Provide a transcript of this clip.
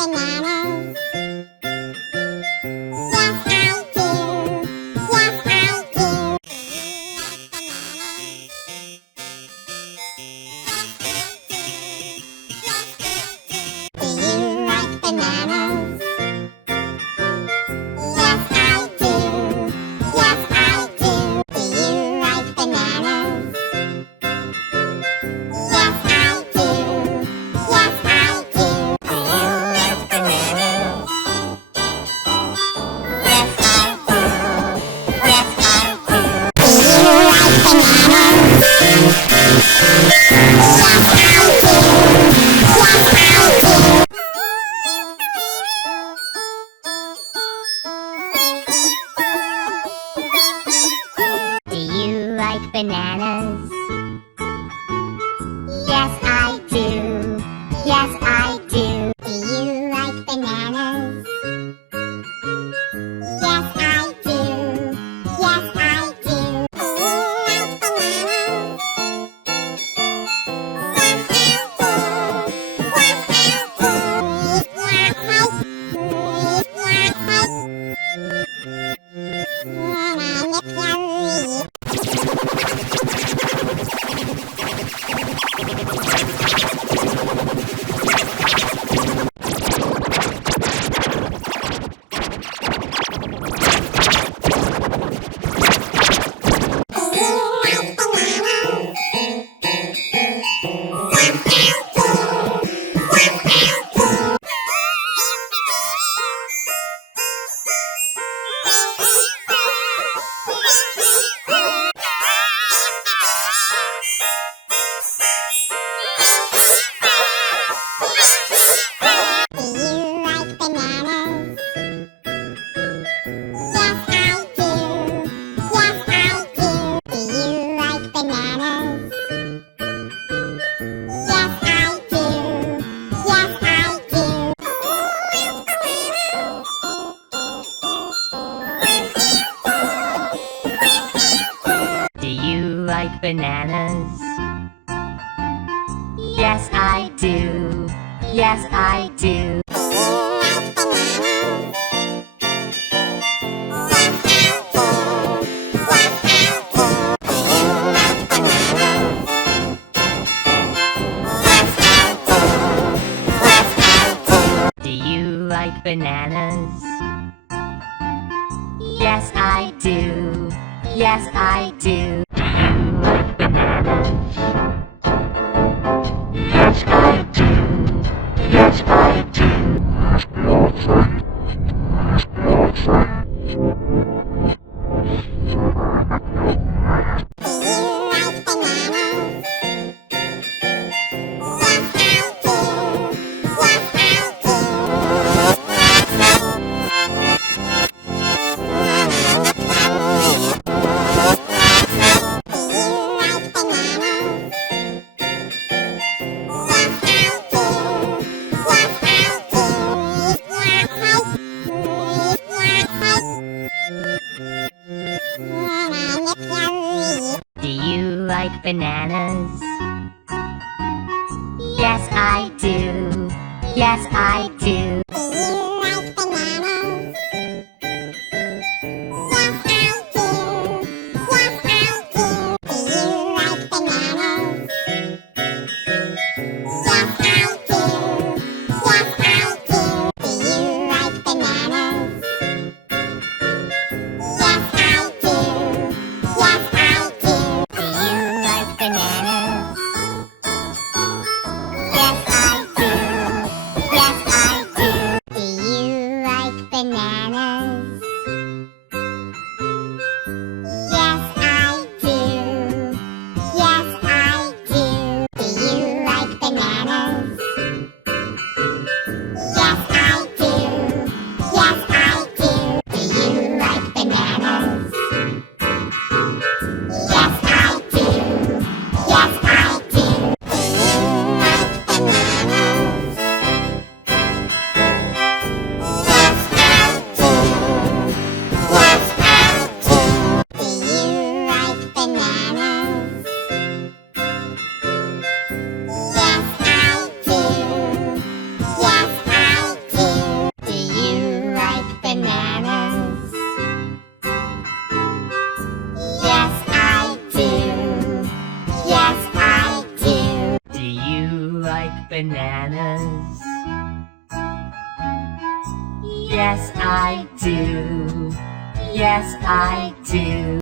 bananas? Yes, I do. Yes, I do. Do you like bananas? Yes, I do. Yes, I do. Do you like bananas? Yes, I do. Yes, I do. Do you like bananas? Yes, I do. Yes, I do. Do you like bananas? Yes, I do. Yes, I do. Do you like bananas? Yes, I do. Yes, I do. Do you like bananas? Yes, I do. Yes, I do. Do you like bananas? Do you like bananas? Yes, I do. Yes, I do. Do you like bananas? Yes, I do. Yes, I do. Do you like bananas? Yes, I do. Yes, I do. Do you like bananas? Yes, I do. Yes, I do. Do you like bananas? Yes, I do. Yes, I do. Do you like bananas? Yes, I do. Yes, I do. Do you like bananas? Yes, I do. Yes, I do. Do you like bananas? Yes, I do. Yes, I do. Do you like bananas? Yes, I do. Yes, I do. Do you like bananas? Yes, I do. Yes, I do. Do you like bananas? Yes, I do. Yes, I do. Do you like bananas? Yes, I do. Yes, I do. Do you like bananas? Yes, I do. Yes, I do. Do you like bananas? Yes, I do. Yes, I do. bananas? Yes, I do. Yes, I do.